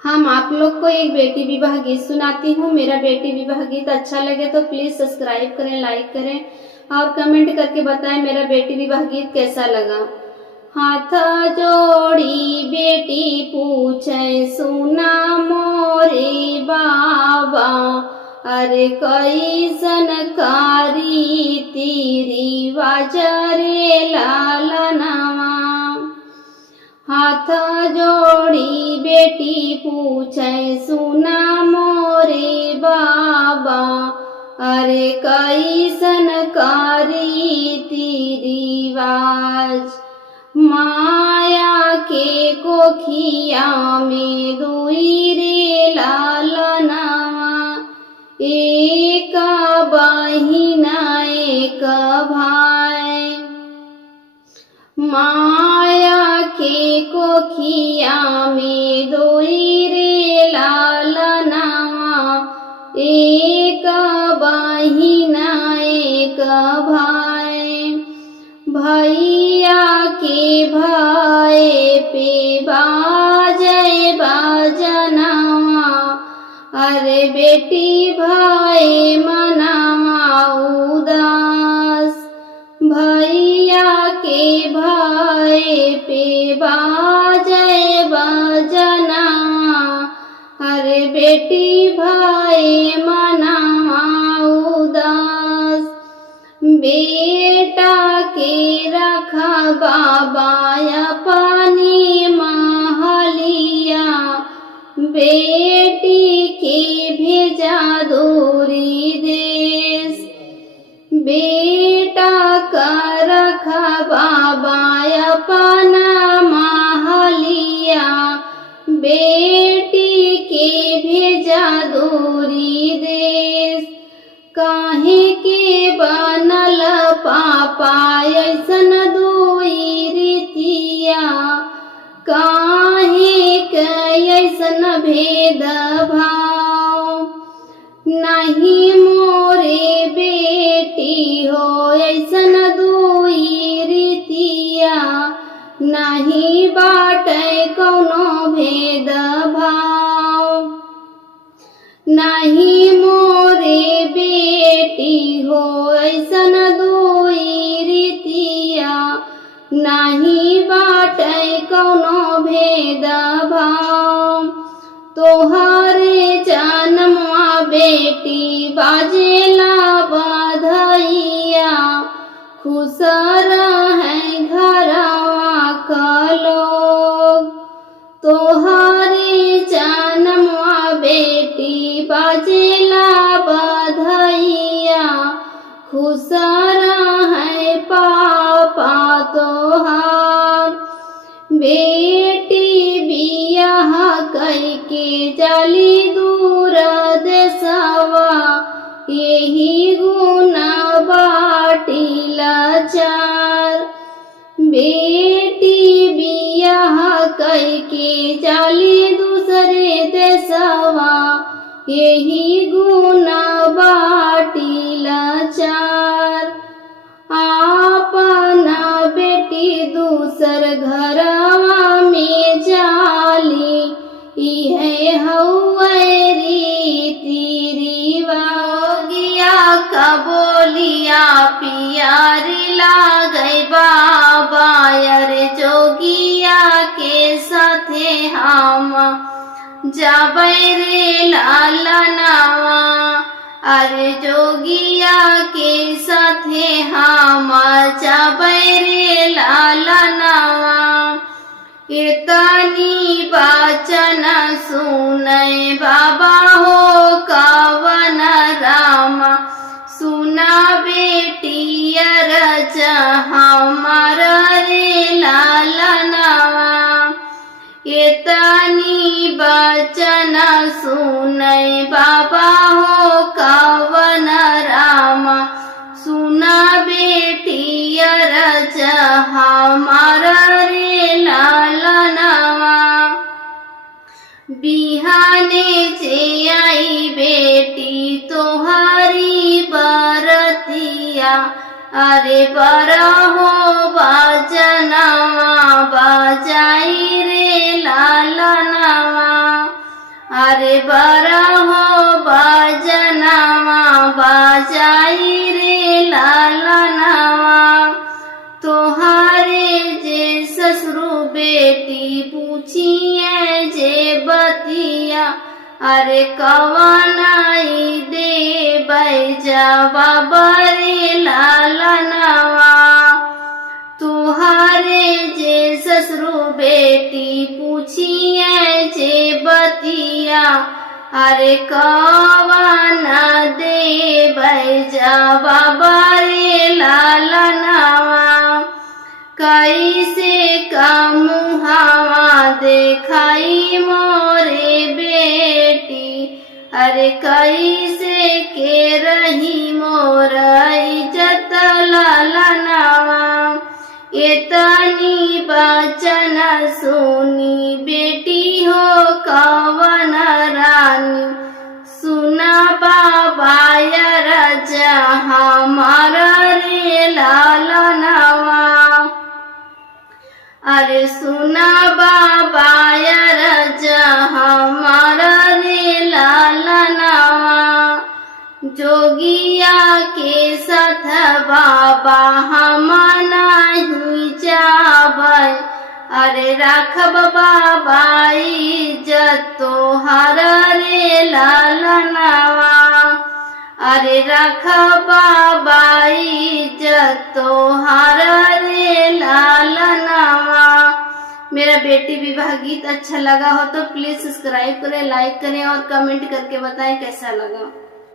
हम आप लोग को एक बेटी विवाह गीत सुनाती हूँ। मेरा बेटी विवाह गीत अच्छा लगे तो प्लीज सब्सक्राइब करें, लाइक करें और कमेंट करके बताएं मेरा बेटी विवाह गीत कैसा लगा। हाथ जोड़ी बेटी पूछे सुना मोरे बाबा, अरे कैसन कारी तेरी वाजरे लालनवा। हाथ जोड़ी बेटी पूछे सुना मोरे बाबा, अरे कैसन कारी तेरी वाज। माया के कोखिया में दुई रे लालनवा, एक बहिना एक भाई। माया के कोखिया में दुई रे लालनवा, एक बहिना एक भाई। भैया के भय पे बाजे बाजनवा, अरे बेटी भय मनवा उदास। भैया के भय पे बाजे बाजनवा, अरे बेटी भय मनवा उदास। बेटा के रखा बाबा अपनी महलिया, बेटी के भेजा दूरी देश। बेटा का रखा बाबा अपना महलिया, बेटी के भेजा दूरी देश। काहे के बनल पापा ऐसन दुई रीतिया, काहे के ऐसन भेद भाव। नहीं मोरे बेटी हो ऐसन दुई रीतिया, नहीं बाटे कौनो भेद भाव। नहीं मोरे बेटी हो ऐसन दुई रीतिया, नहीं बाटे कौनो भेद भाव। तोहरे जन्मवा बेटी बाजेला बधैया, खुश रहे घरवा का लोग। तोहरे जन्मवा बेटी बाजेला बधैया, खुश रहे पापा तोहार। बेटी बियाह करके चली दूर देशवा, यही गुण बाटी लाचार। बेटी बियाह करके चली दूसरे देशवा, यही गुण बाटी लाचार। अपना बेटी दूसर घरवा में जाली, इहे हउए रीति रिवागिया का बोलिया पियारी लागै बाबा, अरे जोगिया के साथे हम जाबै रे लालनवा। अरे जोगिया के साथे हम जाबै रे लालनवा। इतनी वचन सुनै बाबा हो कवन राम, सुना बेटी अरज हमार रे लालनवा। इतनी वचन सुनै बाबा हो कवन राम, सुना बेटी अरज हमार रे लालनवा। बिहाने जे आई बेटी तोहारी बरतिया, अरे बरहो बाजनवा बाजाई रे लालनवा। अरे बरहो बजनवा बाजाई रे लालनवा तोहारे जे ससुरु बेटी पूछिए जे बतिया अरे कवनाई दे जवाब रे लालनवा तुहारे जे ससुरु बेटी पूछिए जे बतिया अरे कवना दे जवाब रे लालनवा कैसे मुहावा देखाई मोरे बेटी अरे कैसे के रही मोर इज्जत लालनवा इतनी बचन सुनी बेटी हो कवन रानी सुना बाबा राजा हमारा रे लालनवा अरे सुना बाबा राजा हमारा रे लालनवा जोगिया के साथ बाबा हम नहीं जाबै अरे राखब बाबा इज्जत तोहार रे लालनवा अरे राखब बाबा इज्जत तोहार रे लालनवा। मेरा बेटी विवाह गीत अच्छा लगा हो तो प्लीज सब्सक्राइब करें, लाइक करें और कमेंट करके बताएं कैसा लगा।